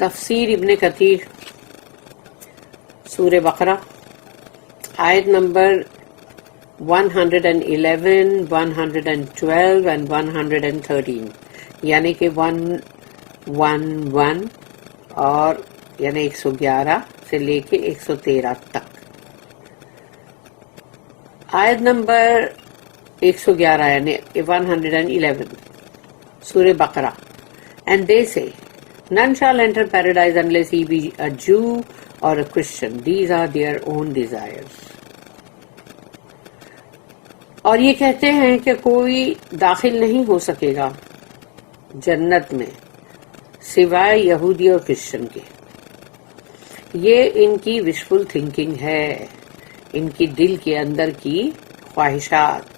تفسیر ابن کثیر سورہ بقرہ آیت نمبر 111, 112 and 113 یعنی کہ 111 اور یعنی 111 سے لے کے 113 تک. آیت نمبر 111 یعنی 111 سورہ بقرہ. And they say, none shall enter paradise unless he be a Jew or a Christian. These are their own desires. اور یہ کہتے ہیں کہ کوئی داخل نہیں ہو سکے گا جنت میں سوائے یہودی اور کرسچن کے. یہ ان کی وشفل تھنکنگ ہے، ان کی دل کے اندر کی خواہشات.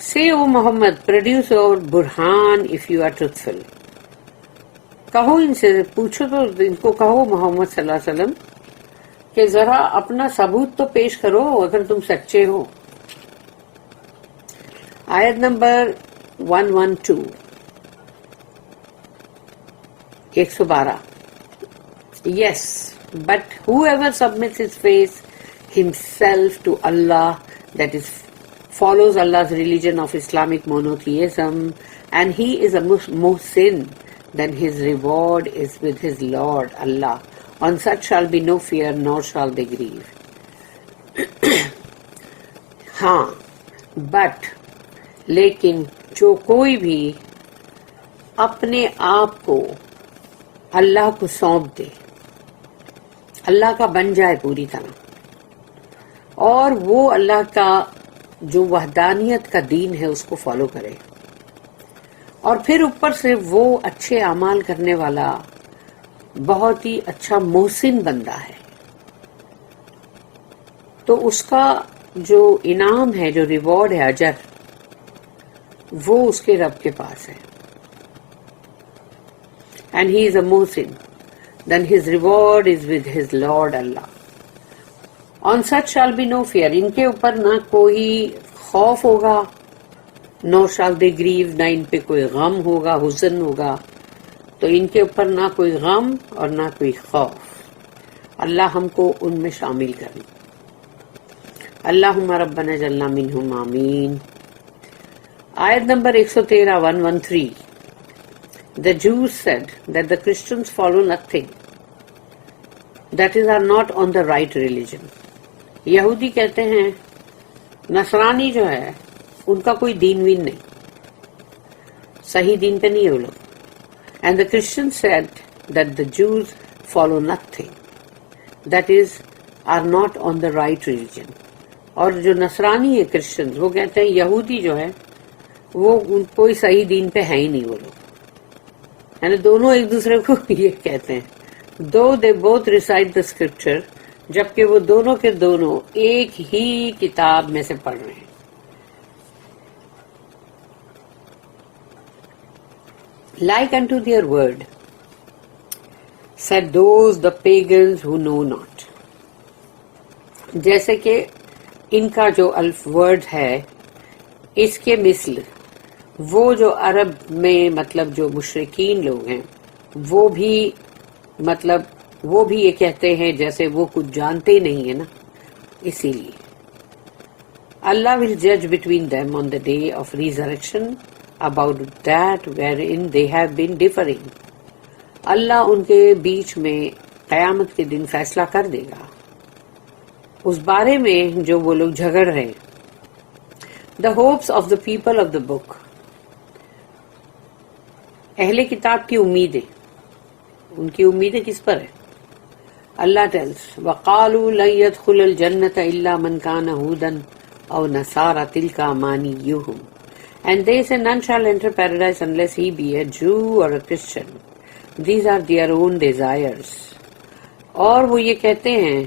Say, O Muhammad, produce your burhan if you are truthful. کہو ان سے، پوچھو تو ان کو کہو محمد صلی اللہ علیہ وسلم کہ ذرا اپنا ثبوت تو پیش کرو اگر تم سچے ہو. آیت number 112 112. Yes, but whoever submits his face himself to Allah, that is follows Allah's religion of Islamic monotheism, and he is a muhsin, then his reward is with his Lord Allah. On such shall be no fear, nor shall they grieve. ہاں but لیکن جو کوئی بھی اپنے آپ کو اللہ کو سونپ دے، اللہ کا بن جائے پوری طرح، اور وہ اللہ کا جو وحدانیت کا دین ہے اس کو فالو کرے، اور پھر اوپر سے وہ اچھے اعمال کرنے والا بہت ہی اچھا محسن بندہ ہے، تو اس کا جو انعام ہے، جو ریوارڈ ہے، اجر، وہ اس کے رب کے پاس ہے. And he is a Mohsin then his reward is with his Lord Allah. On such shall be no fear. ان کے اوپر نہ کوئی خوف ہوگا، nor shall they grieve، نہ ان پہ کوئی غم ہوگا، حزن ہوگا. تو ان کے اوپر نہ کوئی غم اور نہ کوئی خوف. اللہ ہم کو ان میں شامل کرے. اللہم ربنا جلنا منہم آمین. آیت number 113 113. The Jews said that the Christians follow nothing, that is, are not on the right religion. یہودی کہتے ہیں نصرانی جو ہے ان کا کوئی دین وین نہیں، صحیح دین پہ نہیں ہے وہ لوگ. And the Christians said that the Jews follow nothing, that is, are not on the right religion. اور جو نصرانی ہے کرسچنز، وہ کہتے ہیں یہودی جو ہے وہ کوئی صحیح دین پہ ہے ہی نہیں وہ لوگ. یعنی دونوں ایک دوسرے کو یہ کہتے ہیں، though they both recite the scripture, جبکہ وہ دونوں کے دونوں ایک ہی کتاب میں سے پڑھ رہے ہیں. Like unto their word, said those the pagans who know not. جیسے کہ ان کا جو الف ورڈ ہے، اس کے مثل وہ جو عرب میں مطلب جو مشرکین لوگ ہیں وہ بھی یہ کہتے ہیں جیسے وہ کچھ جانتے نہیں ہیں نا. اسی لیے اللہ will judge between them on the day of resurrection about that wherein they have been differing. اللہ ان کے بیچ میں قیامت کے دن فیصلہ کر دے گا اس بارے میں جو وہ لوگ جھگڑ رہے ہیں. The hopes of the people of the book. اہل کتاب کی امیدیں، ان کی امیدیں کس پر ہے؟ اللہ tells وَقَالُوا لَن يَدْخُلَ الْجَنَّةَ إِلَّا مَنْ كَانَ هُودًا أَوْ نَصَارَىٰ تِلْكَ أَمَانِيُّهُمْ. And they say none shall enter paradise unless he be a Jew or a Christian. These are their own desires. اور وہ یہ کہتے ہیں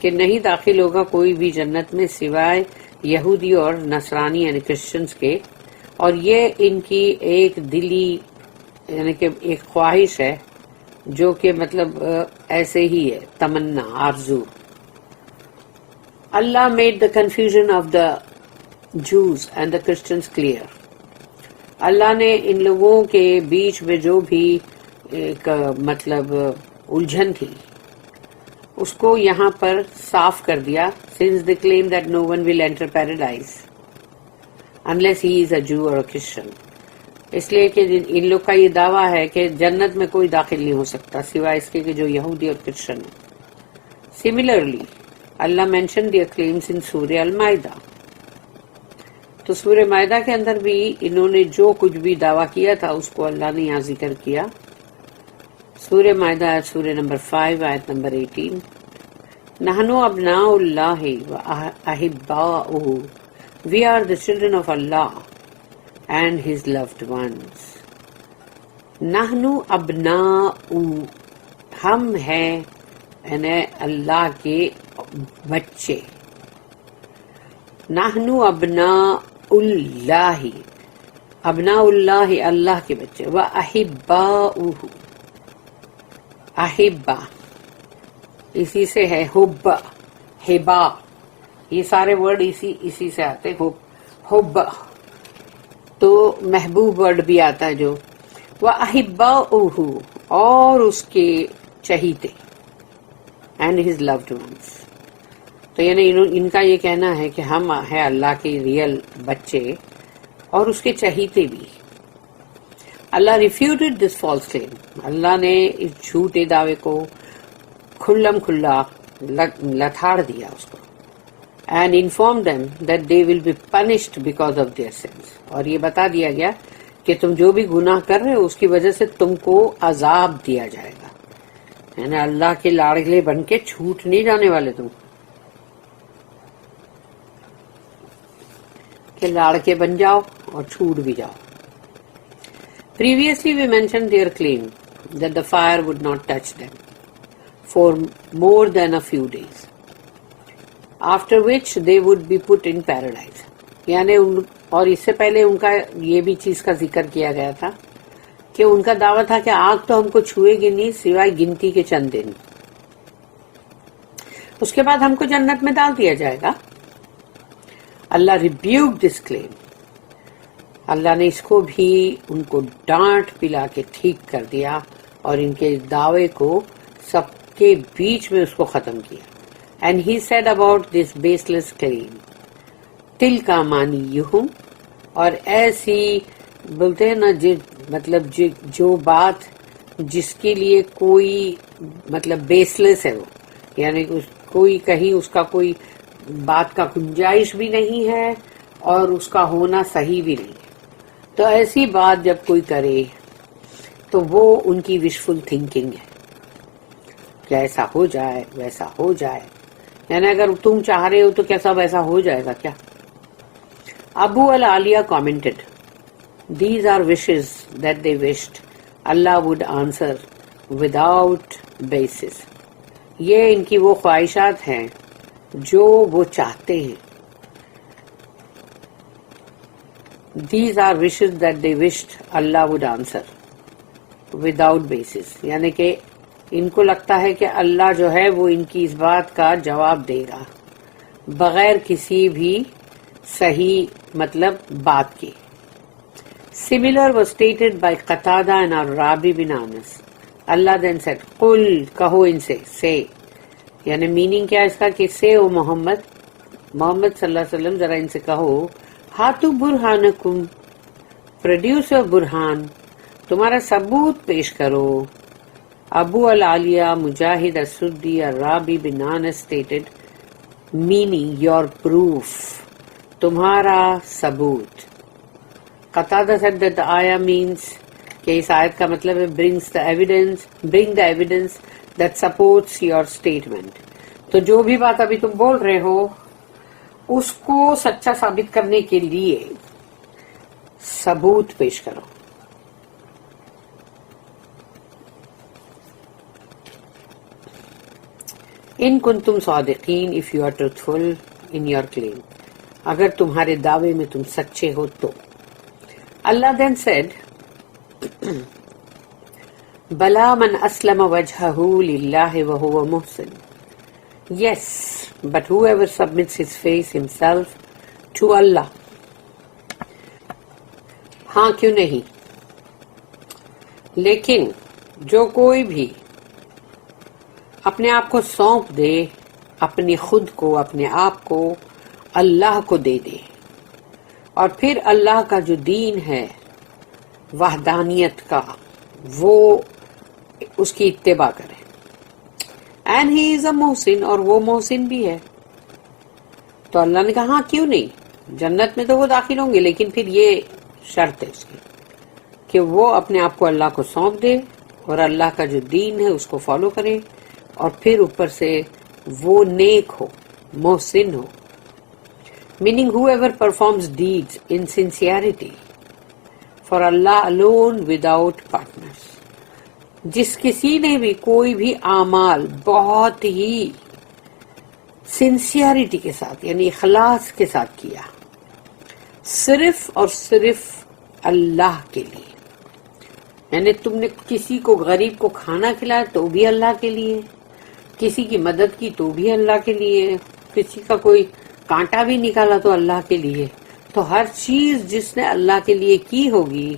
کہ نہیں داخل ہوگا کوئی بھی جنت میں سوائے یہودی اور نصرانی یعنی کرسچنز کے، اور یہ ان کی ایک دلی یعنی کہ ایک خواہش ہے جو کہ مطلب ایسے ہی ہے، تمنا، آرزو. اللہ made the confusion of the Jews and the Christians clear. اللہ نے ان لوگوں کے بیچ میں جو بھی ایک مطلب الجھن تھی اس کو یہاں پر صاف کر دیا. since they claim that no one will enter paradise unless he is a Jew or a Christian. اس لیے کہ ان لوگ کا یہ دعویٰ ہے کہ جنت میں کوئی داخل نہیں ہو سکتا سوائے اس کے کہ جو یہودی اور کرسچن ہے. Similarly, Allah mentioned their claims in Surah Al-Ma'idah. تو سورہ مائدہ کے اندر بھی انہوں نے جو کچھ بھی دعویٰ کیا تھا اس کو اللہ نے یہاں ذکر کیا. سورہ مائدہ سورہ نمبر 5 آیت نمبر 18. نحنو ابناء اللہ و احباؤہ. We are the children of Allah and His loved ones. نحنو ابناء، ہم ہیں یعنی اللہ کے بچے. نحنو ابناء اللہ، ابناء اللہ اللہ کے بچے. و احباؤہ، احبا اسی سے ہے حب، حبا، یہ سارے ورڈ اسی سے آتے. حب تو محبوب ورڈ بھی آتا ہے جو. وہ احباؤہ، اور اس کے چہیتے. And his loved ones. تو یعنی ان کا یہ کہنا ہے کہ ہم ہیں اللہ کے ریئل بچے اور اس کے چہیتے بھی. اللہ ریفیوٹڈ دس فالس کلیم. اللہ نے اس جھوٹے دعوے کو کھلم کھلا لتاڑ دیا اس کو. And inform them that they will be punished because of their sins. اور یہ بتا دیا گیا کہ تم جو بھی گناہ کر رہے ہو اس کی وجہ سے تم کو عذاب دیا جائے گا. یعنی اللہ کے لاڑلے بن کے چھوٹ نہیں جانے والے تم، کہ لاڑکے بن جاؤ اور چھوٹ بھی جاؤ. Previously we mentioned their claim that the fire would not touch them for more than a few days, after which they would be put in paradise. یعنی اور اس سے پہلے ان کا یہ بھی چیز کا ذکر کیا گیا تھا کہ ان کا دعویٰ تھا کہ آگ تو ہم کو چھوئے گی نہیں سوائے گنتی کے چند دن، اس کے بعد ہم کو جنت میں ڈال دیا جائے گا. اللہ ریبیوک دس کلیم. اللہ نے اس کو بھی ان کو ڈانٹ پلا کے ٹھیک کر دیا اور ان کے دعوے کو سب کے بیچ میں اس کو ختم کیا. And he said about this verse لیس کلیم تلک امانیہم. اور ایسی بولتے ہیں نا مطلب جو بات جس کے لیے کوئی مطلب بیس لیس ہے وہ، یعنی کوئی کہیں اس کا کوئی بات کا گنجائش بھی نہیں ہے اور اس کا ہونا صحیح بھی نہیں ہے. تو ایسی بات جب کوئی کرے تو وہ ان کی وشفل تھنکنگ ہے کہ ایسا ہو جائے ویسا ہو جائے. یعنی اگر تم چاہ رہے ہو تو کیا سب ایسا ہو جائے گا کیا؟ ابو العالیہ commented, these are wishes that they wished Allah would answer without basis. یہ ان کی وہ خواہشات ہیں جو وہ چاہتے ہیں. These are wishes that they wished Allah would answer without basis. یعنی کہ ان کو لگتا ہے کہ اللہ جو ہے وہ ان کی اس بات کا جواب دے گا بغیر کسی بھی صحیح مطلب بات کے. Similar was stated by Qatada and Rabi bin Anas. Allah then said, قل کہو ان سے، say. یعنی میننگ کیا اس کا کہ سے او محمد صلی اللہ علیہ وسلم ذرا ان سے کہو، ہاتو برہانکم، پروڈیوس یور برہان، تمہارا ثبوت پیش کرو. ابو العالیہ مجاہد السدی الرابی بن انس stated, meaning your proof، تمہارا ثبوت. قتادہ said that the ayah means کہ اس آیت کا مطلب ہے bring the evidence that supports your statement. تو جو بھی بات ابھی تم بول رہے ہو اس کو سچا ثابت کرنے کے لیے ثبوت پیش کرو. ان کنتم صادقین، if you are truthful in your claim، اگر تمہارے دعوے میں تم سچے ہو تو. اللہ then said, بلا من اسلم وجہہ للہ وہو محسن. Yes, but whoever submits his face himself to Allah. ہاں کیوں نہیں، لیکن جو کوئی بھی اپنے آپ کو سونپ دے، اپنی خود کو، اپنے آپ کو اللہ کو دے دے، اور پھر اللہ کا جو دین ہے وحدانیت کا، وہ اس کی اتباع کرے. اینڈ ہی از اے محسن، اور وہ محسن بھی ہے. تو اللہ نے کہا ہاں کیوں نہیں، جنت میں تو وہ داخل ہوں گے، لیکن پھر یہ شرط ہے اس کی کہ وہ اپنے آپ کو اللہ کو سونپ دے اور اللہ کا جو دین ہے اس کو فالو کرے، اور پھر اوپر سے وہ نیک ہو، محسن ہو. meaning whoever performs deeds in sincerity for Allah alone without partners. جس کسی نے بھی کوئی بھی اعمال بہت ہی سنسیئرٹی کے ساتھ یعنی اخلاص کے ساتھ کیا، صرف اور صرف اللہ کے لیے، یعنی تم نے کسی کو غریب کو کھانا کھلایا تو بھی اللہ کے لیے، کسی کی مدد کی تو بھی اللہ کے لیے، کسی کا کوئی کانٹا بھی نکالا تو اللہ کے لیے. تو ہر چیز جس نے اللہ کے لیے کی ہوگی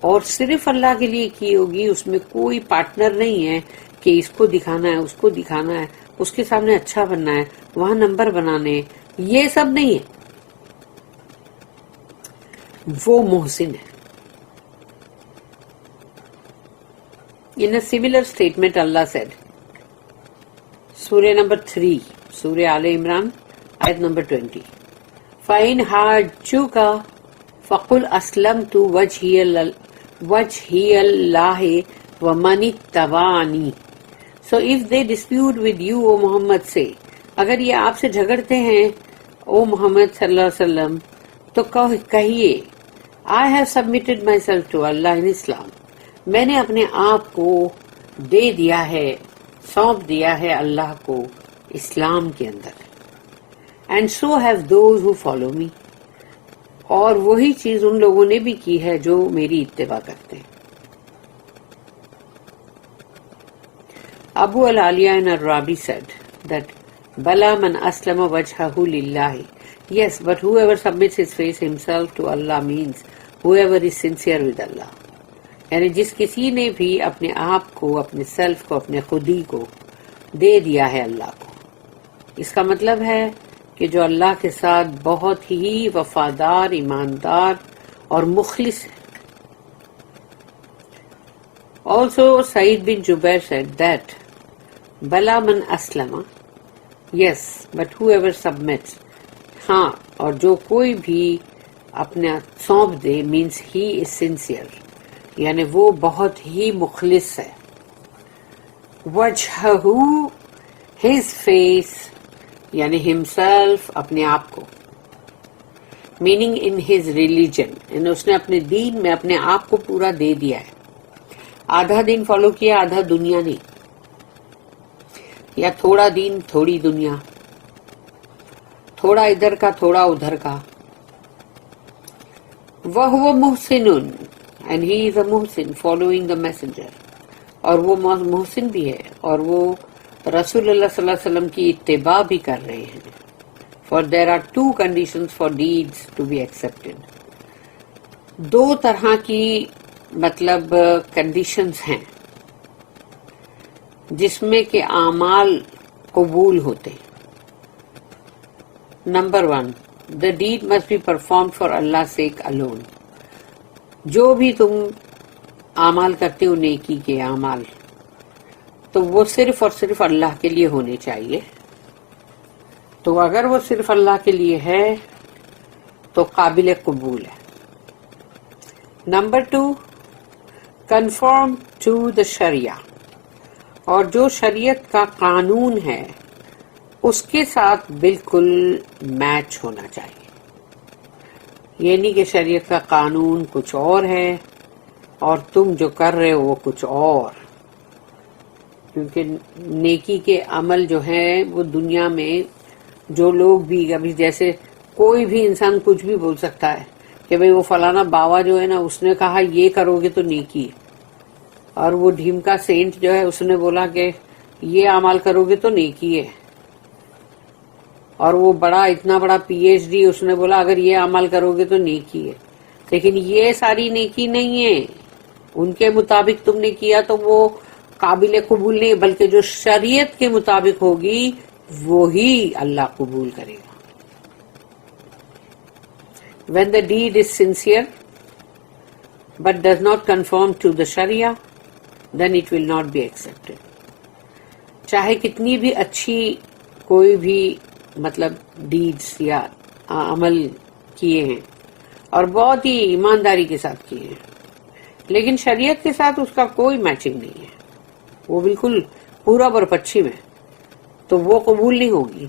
اور صرف اللہ کے لیے کی ہوگی، اس میں کوئی پارٹنر نہیں ہے کہ اس کو دکھانا ہے، اس کو دکھانا ہے، اس کے سامنے اچھا بننا ہے، وہاں نمبر بنانے، یہ سب نہیں ہے. وہ محسن ہے. In a similar statement, Allah said, Surah number 3, Surah Al Imran, ayat number 20. فَإِنْ حَاجُّوكَ فَقُلْ أَسْلَمْتُ وَجْهِيَ اللَّهِ وَمَنِ اتَّبَعَنِي. So if they dispute with you, O Muhammad, say, اگر یہ آپ سے جھگڑتے ہیں او محمد صلی اللہ علیہ وسلم تو کہیے I have submitted myself to Allah in Islam. میں نے اپنے آپ کو دے دیا ہے، سونپ دیا ہے اللہ کو اسلام کے اندر. And so have those who follow me. اور وہی چیز ان لوگوں نے بھی کی ہے جو میری اتباع کرتے ہیں. Abu al-Aliya and al-Rabi said that Bala man aslama wajhahu lillahi. Yes, but whoever submits his face himself to Allah means whoever is sincere with Allah. یعنی جس کسی نے بھی اپنے آپ کو، اپنے سیلف کو، اپنے خودی کو دے دیا ہے اللہ کو، اس کا مطلب ہے کہ جو اللہ کے ساتھ بہت ہی وفادار، ایماندار اور مخلص ہے. Also Sa'id bin Jubair said that Bala man aslama, yes, but whoever submits. ہاں، اور جو کوئی بھی اپنا سونپ دے means he is sincere، یعنی وہ بہت ہی مخلص ہے. وجہہ his face یعنی himself اپنے آپ کو، meaning in his religion، یعنی اس نے اپنے دین میں اپنے آپ کو پورا دے دیا ہے. آدھا دین فالو کیا، آدھا دنیا نہیں، یا تھوڑا دین تھوڑی دنیا، تھوڑا ادھر کا تھوڑا ادھر کا. وَهُوَ مُحْسِنٌ and he is a Mohsin following the messenger. اور وہ محسن بھی ہے اور وہ رسول اللہ صلی اللہ علیہ وسلم کی اتباع بھی کر رہے ہیں. For there are two conditions for deeds to be accepted. دو طرح کی مطلب کنڈیشنز ہیں جس میں کہ اعمال قبول ہوتے. Number 1, the deed must be performed for Allah's sake alone. جو بھی تم اعمال کرتے ہو، نیکی کے اعمال، تو وہ صرف اور صرف اللہ کے لیے ہونے چاہیے. تو اگر وہ صرف اللہ کے لیے ہے تو قابل قبول ہے. نمبر 2, conform to the شریعہ، اور جو شریعت کا قانون ہے اس کے ساتھ بالکل میچ ہونا چاہیے. یہ نہیں کہ شریعت کا قانون کچھ اور ہے اور تم جو کر رہے ہو وہ کچھ اور. کیونکہ نیکی کے عمل جو ہیں وہ دنیا میں جو لوگ بھی، ابھی جیسے کوئی بھی انسان کچھ بھی بول سکتا ہے کہ بھئی وہ فلانا باوا جو ہے نا اس نے کہا یہ کرو گے تو نیکی ہے، اور وہ ڈھیمکا سینٹ جو ہے اس نے بولا کہ یہ اعمال کرو گے تو نیکی ہے، اور وہ اتنا بڑا پی ایچ ڈی اس نے بولا اگر یہ عمل کرو گے تو نیکی ہے. لیکن یہ ساری نیکی نہیں ہے. ان کے مطابق تم نے کیا تو وہ قابل قبول نہیں، بلکہ جو شریعت کے مطابق ہوگی وہی اللہ قبول کرے گا. When the deed is sincere but does not conform to the Sharia, then it will not be accepted. چاہے کتنی بھی اچھی کوئی بھی مطلب ڈیڈز یا عمل کیے ہیں اور بہت ہی ایمانداری کے ساتھ کیے ہیں، لیکن شریعت کے ساتھ اس کا کوئی میچنگ نہیں ہے، وہ بالکل پورب اور پچھم ہے، تو وہ قبول نہیں ہوگی.